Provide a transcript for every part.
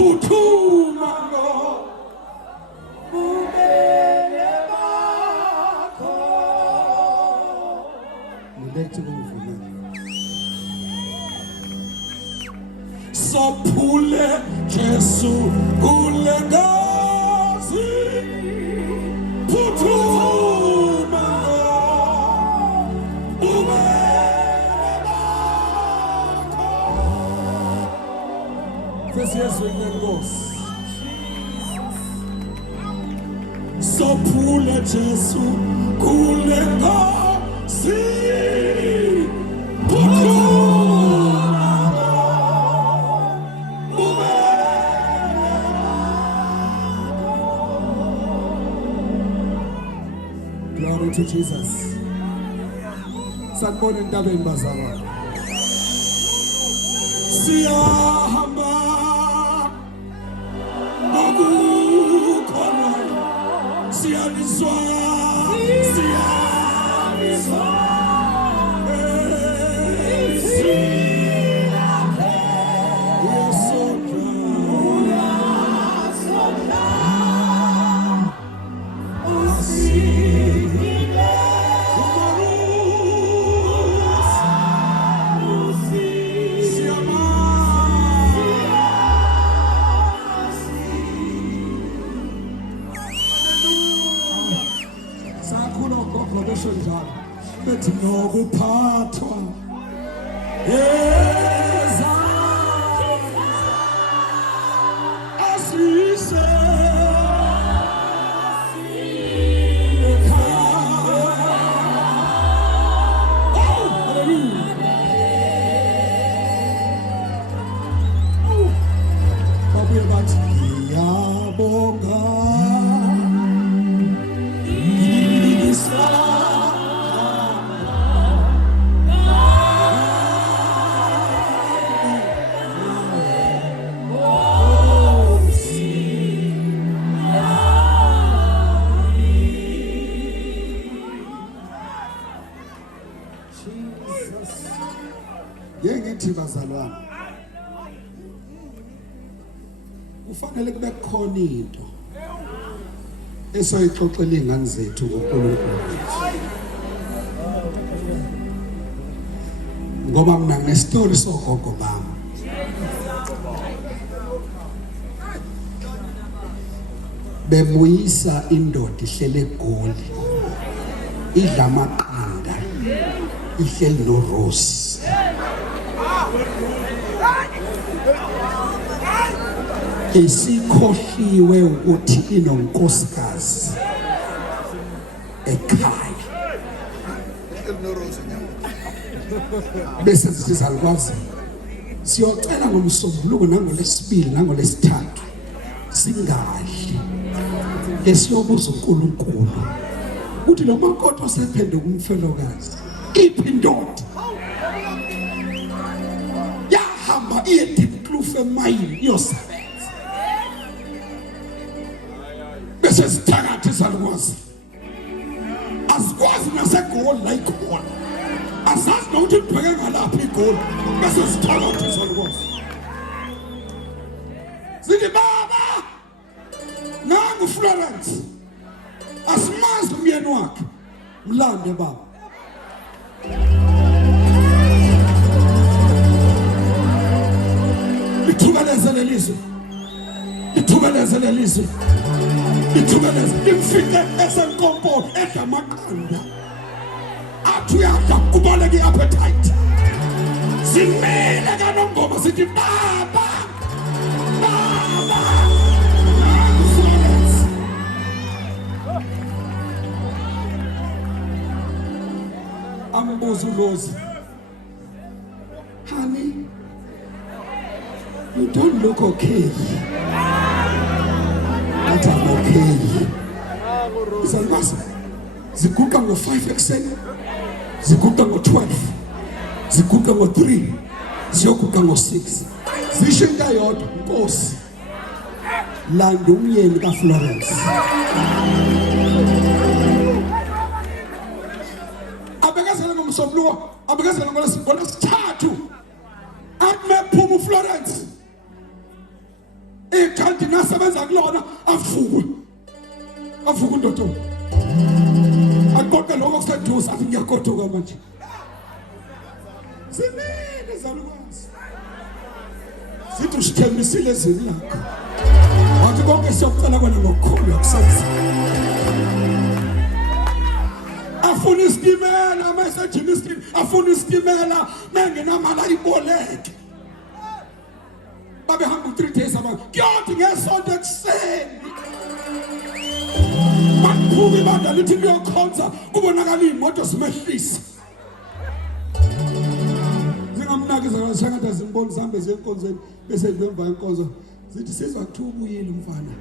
phuthuma ngobubele bakho. Ngilethe kumvumela sophule Jesu kule ngazi phuthuma ngobubele bakho. Sesiyezwe inkosi sophule Jesu kule ngazi Glory to Jesus. Sanibona entabeni bazalwane. Siyahamba ngokukhona. Siyalizwa. Bethi nokuphathwa asise babuye bathi ngiyabonga yengithi bazalwane kufanele kube khona into esoyixoxela izingane zethu ngoNkulunkulu ngoba mina nginestori sogogo bami bemuyisa indoda ihlele eGoli idla amaqanda ihleli noRose esikhohliwe ukuthi inonkosikazi ekhaya bese sizalukwazi siyocela ngomsombuluko nangoLesibili nangoLesithathu singadli esiyobuza uNkulunkulu uthi lo makotho sephenduka umfelokazi iphi indoda yahamba iyediklufe emayini iyosebenza bese sithakathi salukwazi asikwazi naseGoli la ikhona asazi nokuthi ibheke ngalaphi iGoli bese sithakathi salukwazi sithi baba nangu Florence asimazi umyeni wakhe mlande baba Ithubaleze lelizwe imfike esenkompo edla amaqanda athi uyadla kubaleka i-appetite simele kaNongoma sithi baba ambuza uRose honey you don't look okay. But I'm okay. Izalukwazi ziguqa ngo5 ekseni ziguqa ngo12 ziguqa ngo3 ziyoguqa ngo6 zisho into yodwa Nkosi landa umyeni kaFlorence abekezela ngomsombuluko abekezela ngolesibona sithathu amephuma uFlorence kanti nasebenza kulona avuke undodo agoqe lokho kuseduze athi ngiyagoduka manje sinene zalukazi sithi usithembisile ezini lakho wathi konke siyokucela kwena ngokukhulu yakusenza afuna isitimela mesejini isitimela afuna isitimela mengenamali ayiboleke babehamba 3 days abantu kuyothi ngesonto ekuseni bakuphuma ibanda lithi kuyokhonza kubonakala iy'moto zimehlisa zingamnakizela sengathi azimboni zihambe ziye enkonzweni bese ngemva yenkonzo zithi sizwa kuthiwa ubuyile umfana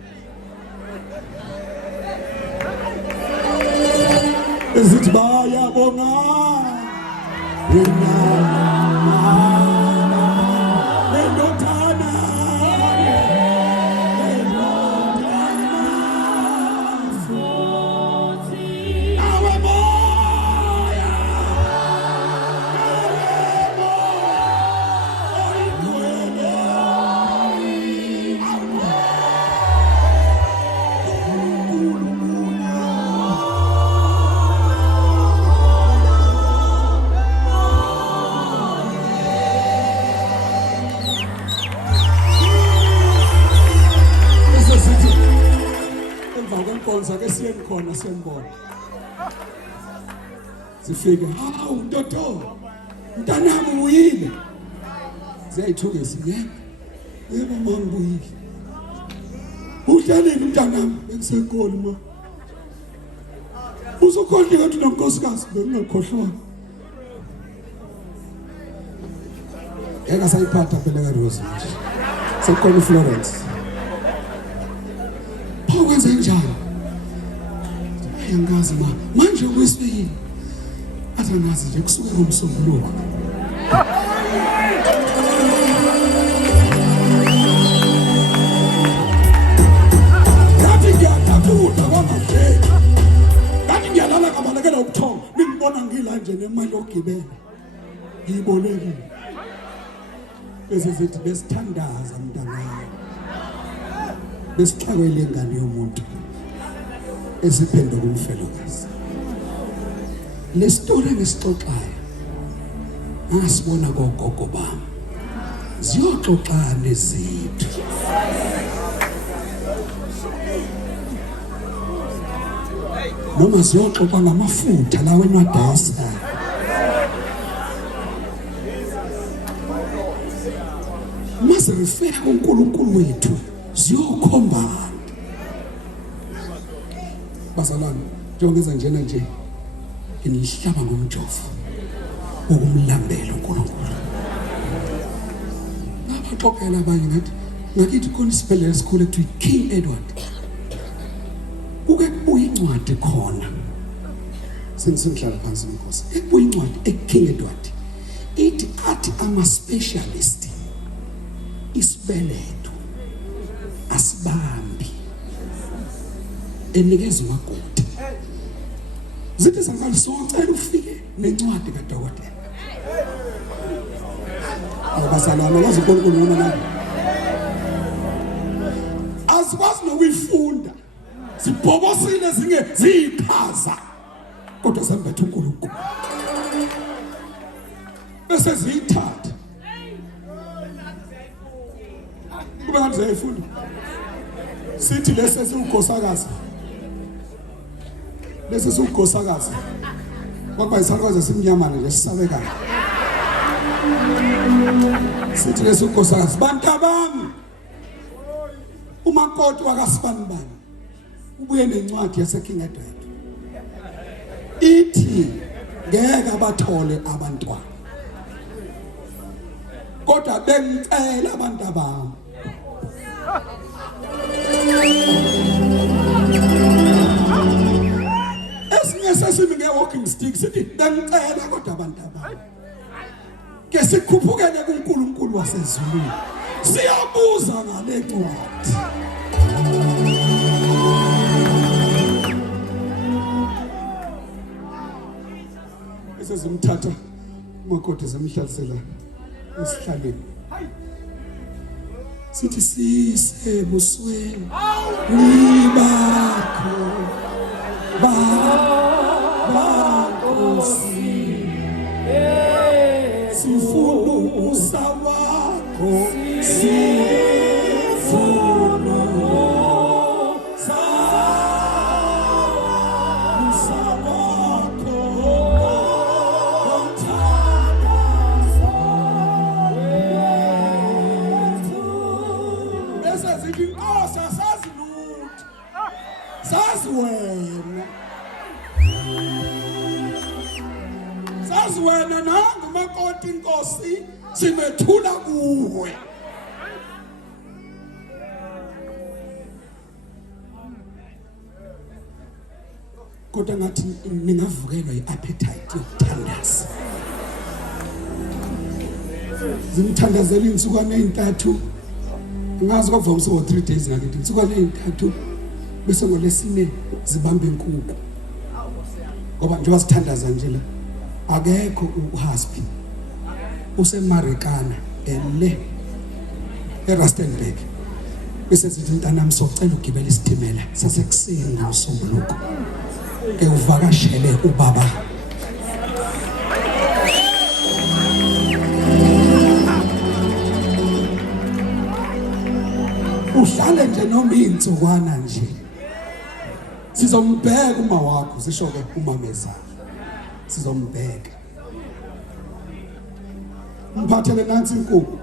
ezithi bayabonga Ake siyeni khona sembona sifike hawu ndodo mntanami uyile ziyayithuke siyeke yebo mama uyile uhleleni mntanami bengisenkoli ma uzokhohlwa ukuthi nonkosikazi bengingakhohlwa sayiphatha phela kaRose nje sekhona Florence phawenze njani yangazi manje kwesibili athi angazi nje kusuka ngomsombuluko ngathi ngiyathathuda kwamanje ngathi ngiyalala kabalekela ubuthongo ngibona ngila nje nemali yokugibela ngiyibolekile bese sithi besithandaza mntanayo besixakwele ingane yomuntu esiphenduka umfelokazi le story ngesixoxayo ngasibona gogogo bami ziyoxoxana zethu noma ziyoxoxa ngamafutha lawe enwadayisa mase refera kuNkulunkulu wethu ziyokhombana bazalwane njengoba njena nje nginihlaba ngomjovo ukumlambela uNkulunkulu ngabaxoxela abanye ngakithi khona isibhedlela esikhulu ekuthiwa King Edward kuke kubuya incwadi khona sengihlala phansi nenkosi ekubuya incwadi eKing Edward ithi athi ama specialist isibeletho asibambi enikeza umagude zithi sangalo socela ufike nencwadi kaDokotela abasalana ngazi uNkulunkulu noma nani asikwazi nokuyifunda sibhobosile ziyiphaza kodwa sembethe uNkulunkulu bese ziyithatha kube ngathi ziyifunda sithi lese siwugosakazi lesi siwugosakazi kwaba isakwazi simnyamana nje sisabekayo sithi lesi ugosakazi bantabami umakoti wakasibanibani ubuye nencwadi yaseKing Edward ithi ngeke abathole abantwana kodwa bengicela abantabami sesimi nge-walking stick sithi bengicela kodwa abantabami ke sikhuphukele kuNkulunkulu wasezulwini siyabuza ngale ncwadi esezimthatha umakoti zemhlalisela esihlalweni sithi sisebusweni libakho bakosi sifuna ubusa wakho sifuna ubusa wakho omthandazo wethu bese zithi inkosi asazi lutho sazi wena sazi wena nangumakoti inkosi simethula kuwe kodwa ngathi ningavukelwa iappetite yokuthandaza zimthandazela insukwana ezintathu ngazi kwavamisa 3 days ngakithi insukwana ezintathu bese ngolesine zibambe inkukhu ngoba nje wasithandaza nje la akekho uhusband usemarekana ele eRustenburg bese sithi intanami socela ugibela isitimela sasekuseni ngosombuluko ke uvakashele ubaba uhlale nje noma insukwana nje sizombheka uma wakho sisho ke umameza sizombheka mphathele nansi inkukhu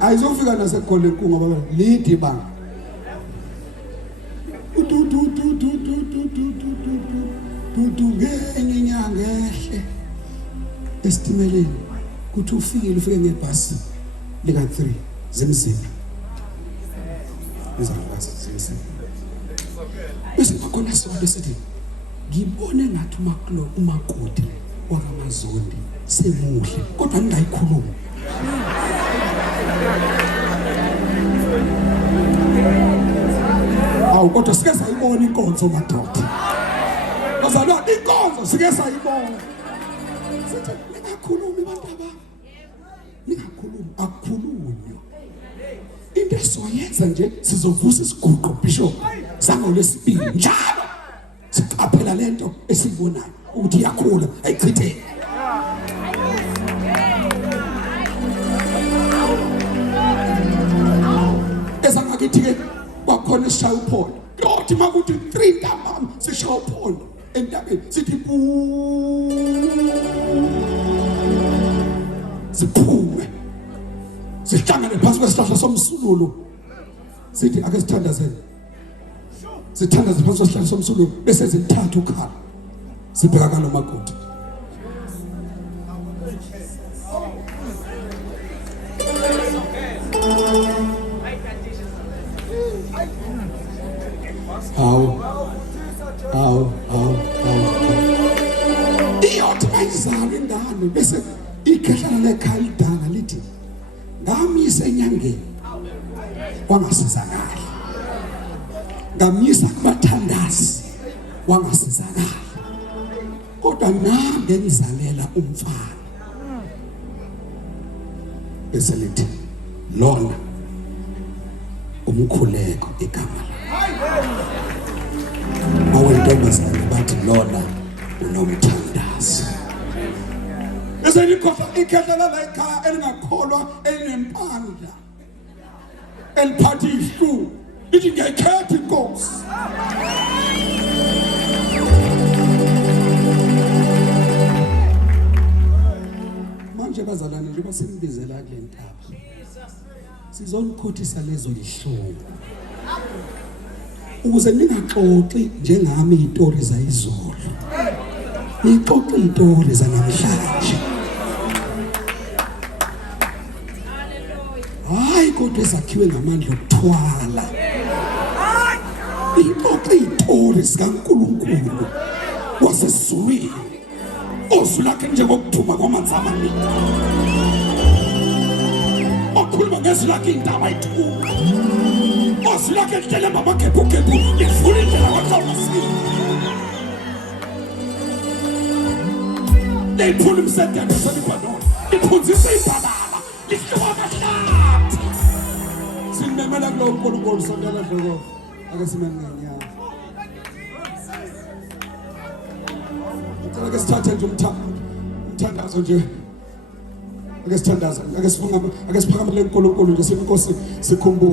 ayizofika nasekhole inkukhu ngoba lidi banga ngenye inyanga ehle esitimeleni kuthi ufike ngebhasi lika 3 zimzimba Izalukazi zimzimba bese bakhona sonke sithi ngibone ngathi umakoti wakamazondi semuhle kodwa ningayikhuluma awu kodwa sike sayibona inkonzo madoda bazalwa inkonzo sike sayibona sithi ningakhulumi bantaba ningakhulumi akukhulunywa into esoyenza nje sizovusa isiguqo bishop sangolesibili njalo siqaphela lento esiyibonayo ukuthi iyakhula ayichitheke esangakithi-ke kwakhona esishaya uphondo lodi makuthi 3 ntambama sishaya uphondo entabeni sithi siphume sihlangane phansi kwesihlahla somsululu sithi ake sithandazele sithandaze phansi kwesihlahla somsululu bese zithatha ukhala sibheka kalo makoti iyothi ayizalwe ingane bese ikhehlana lekhaya idanga lithi ngamisa enyangeni wangasizakala ngamisa kubathandazi wangasizakala kodwa nami ngizalela umfana bese lithi lona umkhuleko igama awentombazane bathi lona unomthandazi bese likhofa ikhehlela la ekhaya elingakholwa elinempandla eliphatha ihlu lithi ngekhetha inkosi manje bazalwane nje basimbizela kule ntaba sizomkhothisa lezo ihloko ukuze ningaxoxi njengami izitori zayizolo nixoxe izitori zanamhlanje hayi kodwa ezakhiwe ngamandla okuthwala ixoxe izitori zikaNkulunkulu wasezulwini ozulakhe njengokuthuma kwamanzi amaningi okhuluma ngezwi lakhe indaba ayithuka ozulakhe ehlele ngamagebhugebhu yefuna indlela kwaXawumasile liphula umsedane selibhanoni liphunzisa ibhalala lihloba amahlathi simemela kulo uNkulunkulu sondela dloko. Ake simeme ngenyawo. Ake sithathe nje umthandazo nje. Ake sithandaze, ake siphakamele uNkulunkulu nje siNkosi sikhumbule